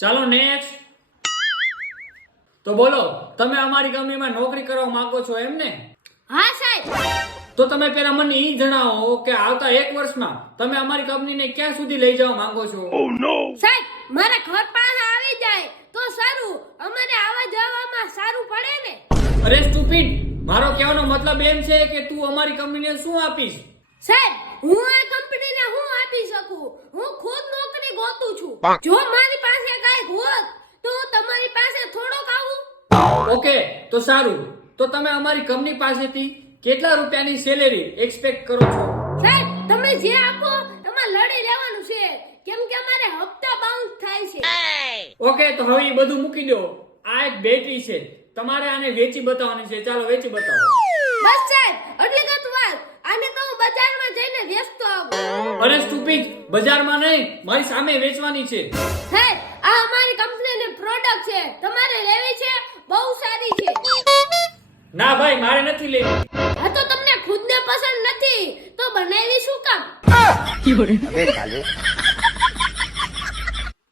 ચાલો નેક્સ્ટ તો બોલો તમે અમારી કંપનીમાં નોકરી કરવા માંગો છો એમ ને? હા સાહેબ. તો તમે પેલા મને એ જણાવો કે આવતા એક વર્ષમાં તમે અમારી કંપનીને ક્યાં સુધી લઈ જવા માંગો છો? સાહેબ મારા ઘર પાસે આવી જાય તો સારું. અમારે આવા જવામાં સારું પડે ને. અરે સ્ટુપિડ મારો કહેવાનો મતલબ એમ છે કે તું અમારી કંપનીને શું આપીશ? સાહેબ હું આ કંપનીને હું આપી શકું? હું ખુદ નોકરી ગોતું છું. જો મારી પાસે કાંઈક હોત તો હું તમારી પાસે થોડોક આવું ઓકે તો સારું. તો તમે અમારી કંપની પાસેથી કેટલા રૂપિયાની સેલેરી એક્સપેક્ટ કરો છો? સાહેબ તમે જે આપો એમાં લડી લેવાનું છે. કેમ કે અમારે હપ્તા બાઉન્સ થાય છે. ઓકે તો હવે એ બધું મૂકી દો. આ એક બેટરી છે. તમારે આને વેચી બતાવવાની છે. ચાલો વેચી બતાવો. બસ સાહેબ એટલી કત વાત. આને તો હું બજારમાં જઈને વેચતો આવું. અરે સ્ટુપિડ બજારમાં નહીં. મારી સામે વેચવાની છે. સાહેબ ના ભાઈ મારે નથી લેવી. હા તો તમને ખુદને પસંદ નથી. તો બનાવી શું કામ?